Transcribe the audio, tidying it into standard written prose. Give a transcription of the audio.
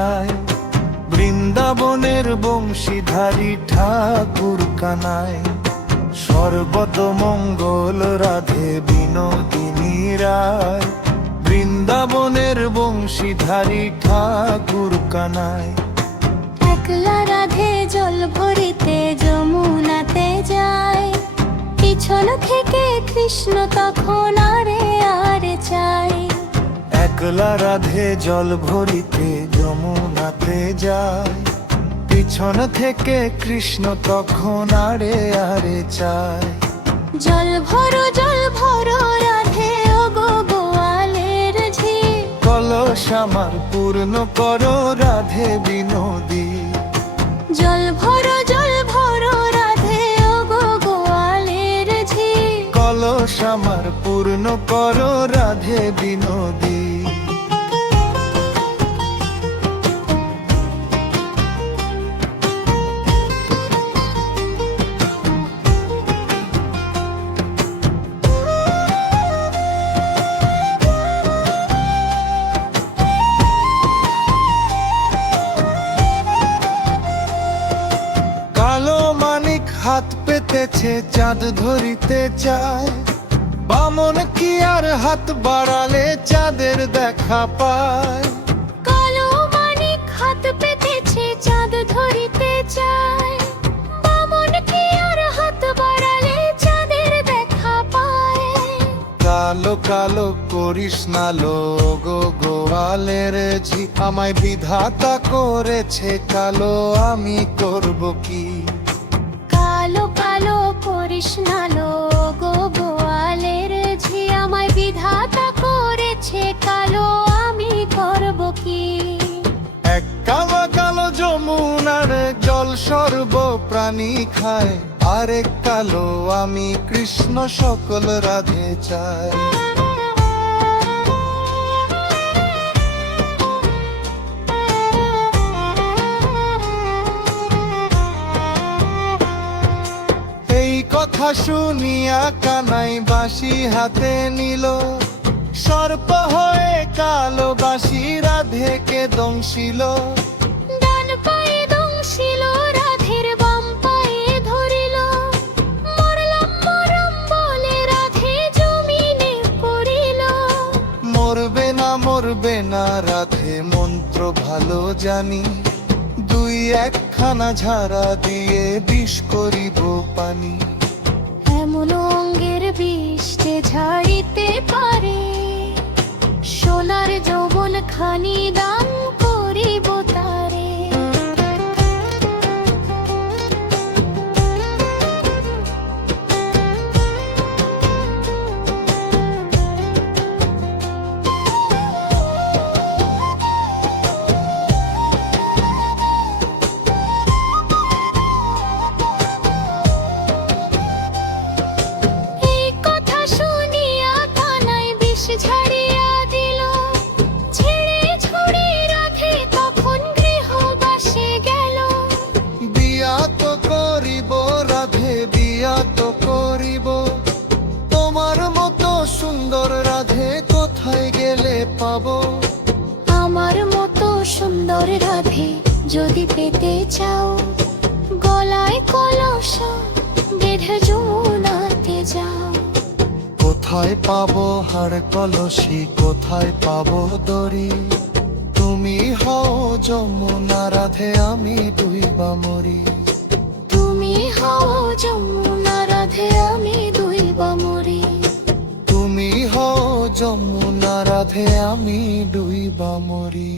যায়। বৃন্দাবনের বংশীধারী ঠাকুর কানাই, সর্বতমঙ্গল রাধে বিনোদিনী রায়। বৃন্দাবনের বংশীধারী ঠাকুর কানাই। একলা রাধে জল ভরিতে যমুনাতে যায়, পিছন থেকে কৃষ্ণ তখন আরে আরে চায়। একলা রাধে জল ভরিতে যমুনাতে যায়, পিছন থেকে কৃষ্ণ তখন আরে আরে চায়। জল ভরো রাধে ওগো গোয়ালের ঝি, কলস আমার পূর্ণ করো রাধে বিনোদী। জল ভরো রাধে ওগো গোয়ালের ঝি, কলস আমার পূর্ণ করো রাধে বিনোদী। কালো মানিক হাত পেতেছে চাঁদ ধরিতে চায়, বামন কি আর হাত বাড়ালে চাঁদের দেখা পায়। কালো মানিক হাত পেতেছে চাঁদ ধরিতে চায়, বামন কি আর হাত বাড়ালে চাঁদের দেখা পায়। কালো কালো করিস না লো গো গোয়ালের ঝি, আমায় বিধাতা করেছে কালো, আমি করব কি। কালো কালো করিস না লো গো গোয়ালের ঝি, আমায় বিধাতা করেছে কালো, আমি করব কি। এক কালো কালো যমুনার জল সর্ব প্রাণী খায়, আরেক কালো আমি কৃষ্ণ সকল রাধে চাই। এই কথা শুনিয়া কানাই বাঁশি হাতে নিল, সর্প হয়ে কালো বাঁশি রাধেকে দংশিল। ডান পায়ে দংশিল রাধের, বাম পায়ে ধরিল, মরলাম মরম বলে রাধে জমিনে পড়িল। মরবে না রাধে মন্ত্র ভালো জানি, দুই একখানা ঝাড়া দিয়ে বিষ করিব পানি। এমন অঙ্গের বিষে ঝাড়িতে পারে, সোনার যৌবন খানি দান করিব তারে। ঝাড়িয়া দিল, ছেড়ে ছুড়ে রাধে তখন গৃহবাসে গেল। বিয়া তো করিব রাধে বিয়া তো করিব, তোমার মতো সুন্দর রাধে কোথায় গেলে পাবো। আমার মতো সুন্দর রাধে যদি পেতে চাও, গলায় কলস বেঁধে যমুনাতে যাও। কোথায় পাবো হাড় কলসি, কোথায় পাবো দড়ি, তুমি হও যমুনা রাধে আমি ডুইবা মরি। তুমি হও যমুনা রাধে আমি ডুইবা মরি। তুমি হও যমুনা রাধে আমি ডুইবা মরি।